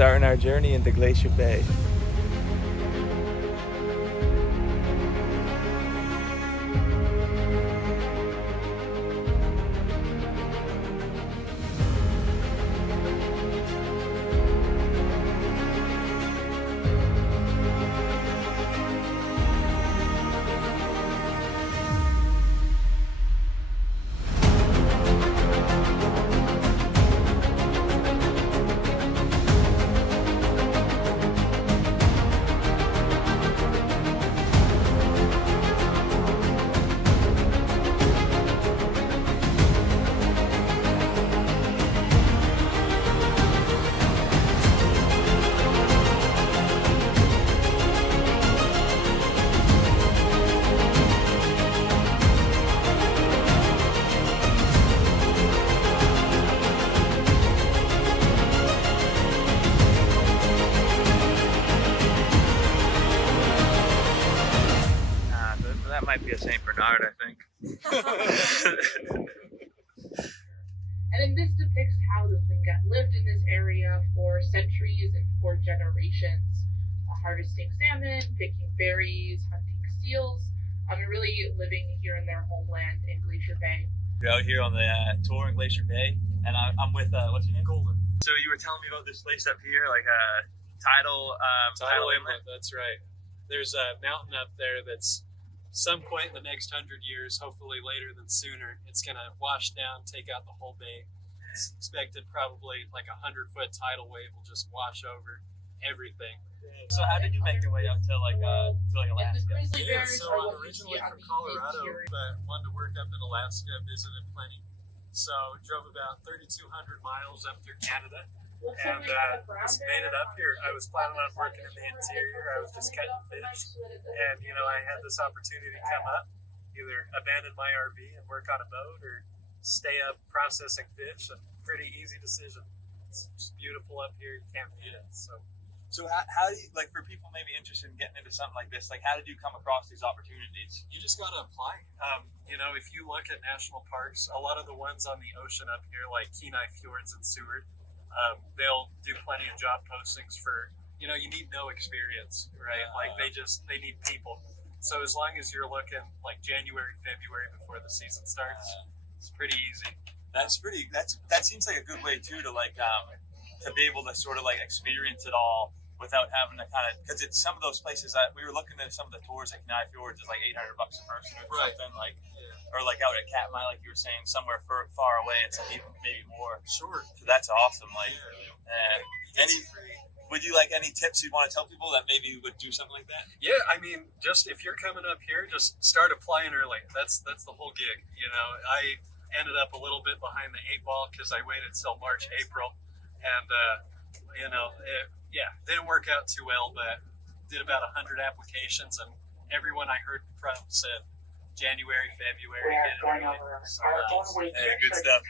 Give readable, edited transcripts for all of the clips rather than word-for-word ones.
starting our journey into Glacier Bay. That might be a St. Bernard, I think. And then this depicts how the Tlingit lived in this area for centuries and for generations, harvesting salmon, picking berries, hunting seals, and really living here in their homeland in Glacier Bay. We're out here on the tour in Glacier Bay, and I'm with, what's your name? Golden. So you were telling me about this place up here, like a tidal inlet. That's right. There's a mountain up there that's some point in the next 100 years, hopefully later than sooner, it's going to wash down, take out the whole bay. It's expected probably like 100-foot tidal wave will just wash over everything. So how did you make your way out to like Alaska? Yeah, so I'm originally from Colorado, but wanted to work up in Alaska, visited plenty. So drove about 3,200 miles up through Canada. And just made it up here. I was planning on working in the interior. I was just cutting fish. And, I had this opportunity to come up, either abandon my RV and work on a boat or stay up processing fish. A pretty easy decision. It's just beautiful up here. You can't beat it. So how do you, like, for people maybe interested in getting into something like this, like how did you come across these opportunities? you just got to apply. If you look at national parks, a lot of the ones on the ocean up here, like Kenai Fjords and Seward, they'll do plenty of job postings for, you need no experience, right? Like they need people. So as long as you're looking like January, February before the season starts, it's pretty easy. That seems like a good way too to to be able to sort of like experience it all without having to kind of, because it's some of those places that we were looking at some of the tours like Kenai Fjords is like $800 a person or something or like out at Katmai, like you were saying, somewhere far away, it's like even maybe more. Sure. So that's awesome. Would you like any tips you'd want to tell people that maybe would do something like that? Yeah, I mean, just if you're coming up here, just start applying early. That's the whole gig. I ended up a little bit behind the 8 ball because I waited till March, April, and it didn't work out too well. But did about 100 applications, and everyone I heard from said January, February. Hey, good stuff.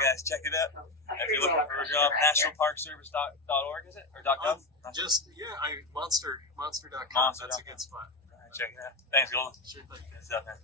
Guys, check it out. If you're looking for a job, nationalparkservice.org, is it? Or .gov? Monster.com. That's a good spot. Check it out. Thanks, Golden. Sure thing. Good stuff, man.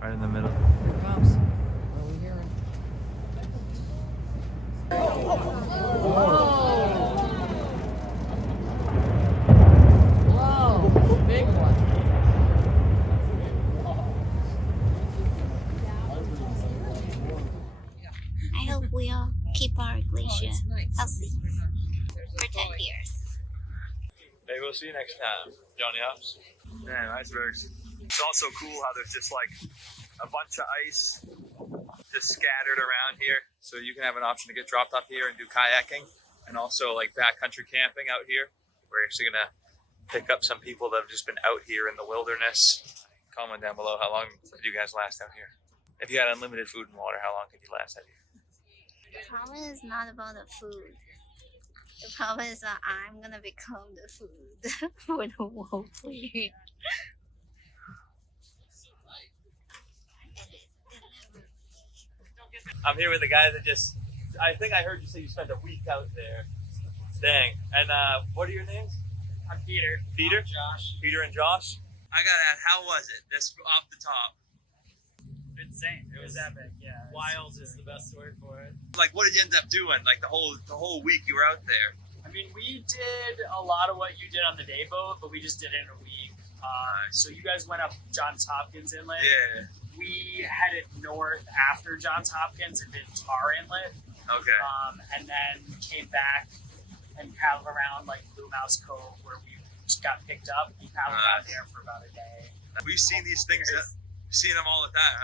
Right in the middle. Here it comes. What are we hearing? Whoa, big one. I hope we all keep our Glacier. I'll see. For 10 years. Maybe we'll see you next time, Johnny Hops. Man, icebergs. It's also cool how there's just like a bunch of ice just scattered around here. So you can have an option to get dropped off here and do kayaking, and also like backcountry camping out here. We're actually gonna pick up some people that have just been out here in the wilderness. Comment down below, how long did you guys last out here? If you had unlimited food and water, how long could you last out here? The problem is not about the food. The problem is that I'm gonna become the food for the wolf here. I'm here with the guy that just, I think I heard you say you spent a week out there. Dang. And what are your names? I'm Peter. Peter? I'm Josh. Peter and Josh? I gotta ask, how was it? This off the top. Insane. It was epic. Yeah. Wild is the best word for it. Like, what did you end up doing? Like the whole week you were out there? I mean, we did a lot of what you did on the day boat, but we just did it in a week. So you guys went up Johns Hopkins Inlet. Yeah. We headed north after Johns Hopkins and did Tar Inlet. Okay. And then came back and paddled around like Blue Mouse Cove where we just got picked up. We paddled around there for about a day. We've seen these things, seen them all the time.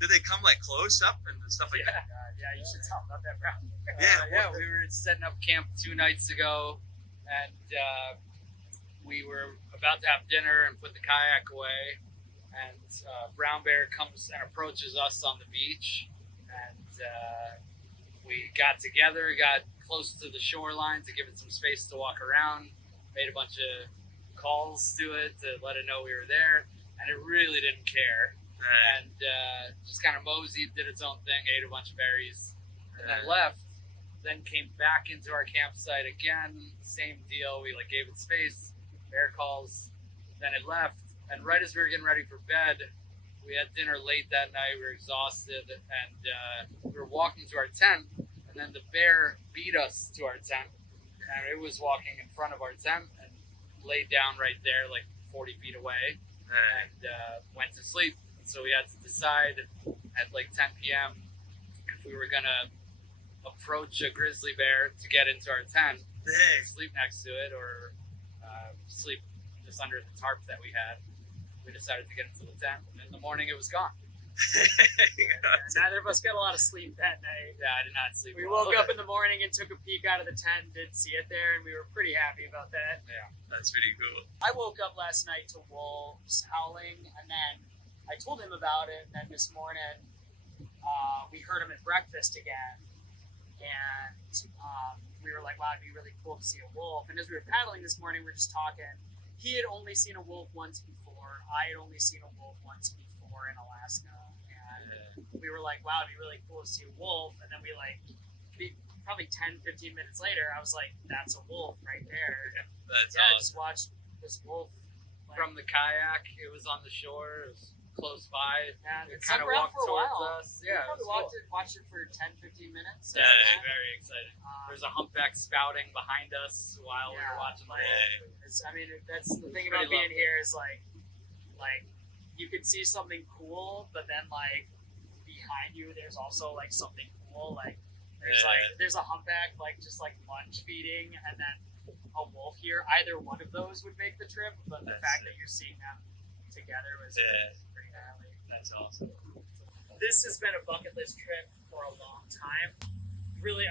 Did they come like close up and stuff like that? Yeah, you should tell about that, Brown. Yeah, we were setting up camp 2 nights ago, and we were about to have dinner and put the kayak away, and Brown Bear comes and approaches us on the beach, and we got together, got close to the shoreline to give it some space to walk around, made a bunch of calls to it to let it know we were there, and it really didn't care. And just kind of moseyed, did its own thing, ate a bunch of berries, and then left. Then came back into our campsite again, same deal. We like gave it space, bear calls, then it left. And right as we were getting ready for bed, we had dinner late that night. We were exhausted, and we were walking to our tent, and then the bear beat us to our tent, and it was walking in front of our tent and laid down right there, like 40 feet away, and went to sleep. So we had to decide at like 10 p.m. if we were gonna approach a grizzly bear to get into our tent, sleep next to it, or sleep just under the tarp that we had. We decided to get into the tent, and in the morning it was gone. Neither of us got a lot of sleep that night. Yeah, I did not sleep. We woke up in the morning and took a peek out of the tent and didn't see it there, and we were pretty happy about that. Yeah, that's pretty cool. I woke up last night to wolves howling, and then I told him about it, and then this morning we heard him at breakfast again, and we were like, wow, it'd be really cool to see a wolf. And as we were paddling this morning, we were just talking. He had only seen a wolf once before. I had only seen a wolf once before in Alaska, and we were like, wow, it'd be really cool to see a wolf. And then probably 10, 15 minutes later, I was like, that's a wolf right there. That's I awesome. just watched this wolf from the kayak. It was on the shore. It was close by. And It it kind stuck of around walked for a towards while. us. Yeah, We it was probably cool. watched it for 10, 15 minutes. Yeah, very exciting. There's a humpback spouting behind us while we were watching the wolf. That's the thing about being here is like you can see something cool, but then like behind you, there's also like something cool. Like there's a humpback just lunge feeding, and then a wolf here. Either one of those would make the trip, but the fact that you're seeing them together was pretty gnarly. That's awesome. This has been a bucket list trip for a long time. Really,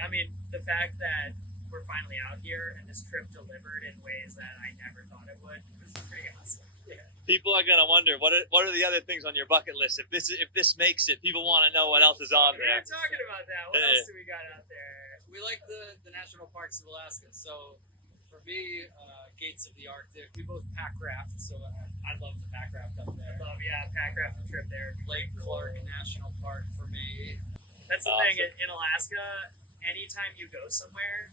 the fact that we're finally out here and this trip delivered in ways that I never thought it would was pretty awesome. Yeah. People are gonna wonder what are the other things on your bucket list. If this makes it, people want to know what else is on We there. were talking about that. What else do we got out there? We like the national parks of Alaska. So for me, Gates of the Arctic. We both pack raft, so I'd love to pack raft up there. Pack rafting trip there. Lake Clark National Park for me. That's the thing in Alaska. Anytime you go somewhere,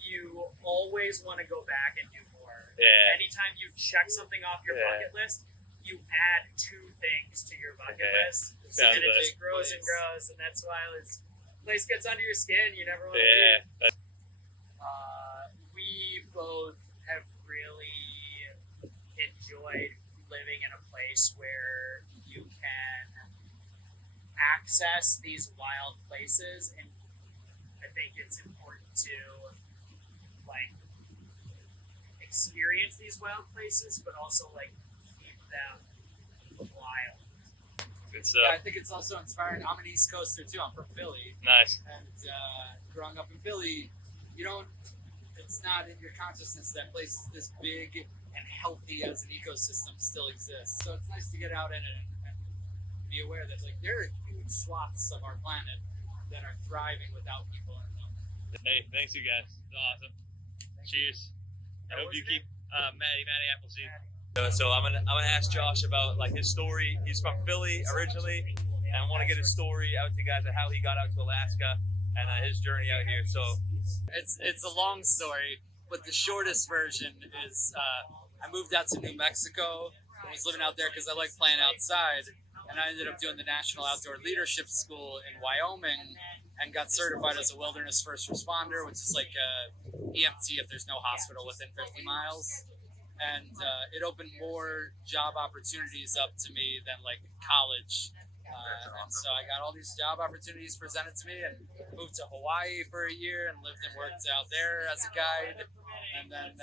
you always want to go back and do more. Yeah. Anytime you check something off your bucket list, you add 2 things to your bucket list, and it just grows and grows, and that's why this place gets under your skin. You never want to leave. We both have really enjoyed living in a place where you can access these wild places in it's important to like experience these wild places, but also like keep them wild. Good Yeah, I stuff. think it's also inspiring. I'm an East Coaster too. I'm from Philly, Nice. and growing up in Philly, you don't. It's not in your consciousness that places this big and healthy as an ecosystem still exists. So it's nice to get out in it and be aware that like there are huge swaths of our planet that are thriving without people in them. Hey, thanks you guys. It's awesome. Cheers. I hope you keep Matty Appleseed. So I'm gonna ask Josh about like his story. He's from Philly originally, and I want to get his story out to you guys of how he got out to Alaska and his journey out here. So It's a long story, but the shortest version is I moved out to New Mexico. I was living out there because I like playing outside, and I ended up doing the National Outdoor Leadership School in Wyoming and got certified as a wilderness first responder, which is like EMT if there's no hospital within 50 miles. And it opened more job opportunities up to me than like college. And so I got all these job opportunities presented to me and moved to Hawaii for a year and lived and worked out there as a guide. And then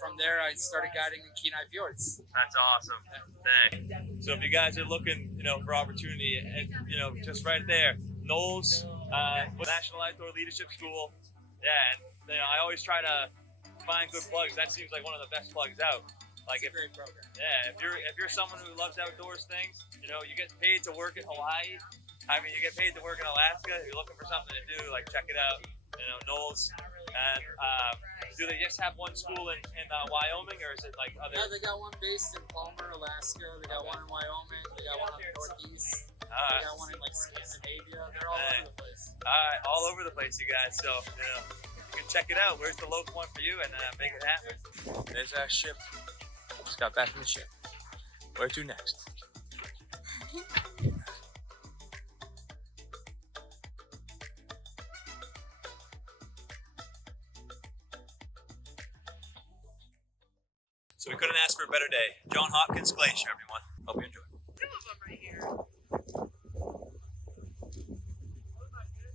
from there, I started guiding in Kenai Fjords. that's awesome. Thanks. So if you guys are looking, for opportunity, and just right there, Knowles, National Outdoor Leadership School. Yeah, and I always try to find good plugs. That seems like one of the best plugs out. Like It's a great program. yeah, if you're someone who loves outdoors things, you get paid to work in Hawaii. I mean, you get paid to work in Alaska. If you're looking for something to do, like check it out. Knowles. And do they just have one school in Wyoming, or is it like other? Yeah, they got one based in Palmer, Alaska. They got one in Wyoming. They got one in the Northeast. They got one in like Scandinavia. They're all over the place. All right, all over the place, you guys. So you can check it out. Where's the local one for you, and make it happen. There's our ship. Just got back from the ship. Where to next? So we couldn't ask for a better day. John Hopkins Glacier, everyone. Hope you enjoy. Two of them right here.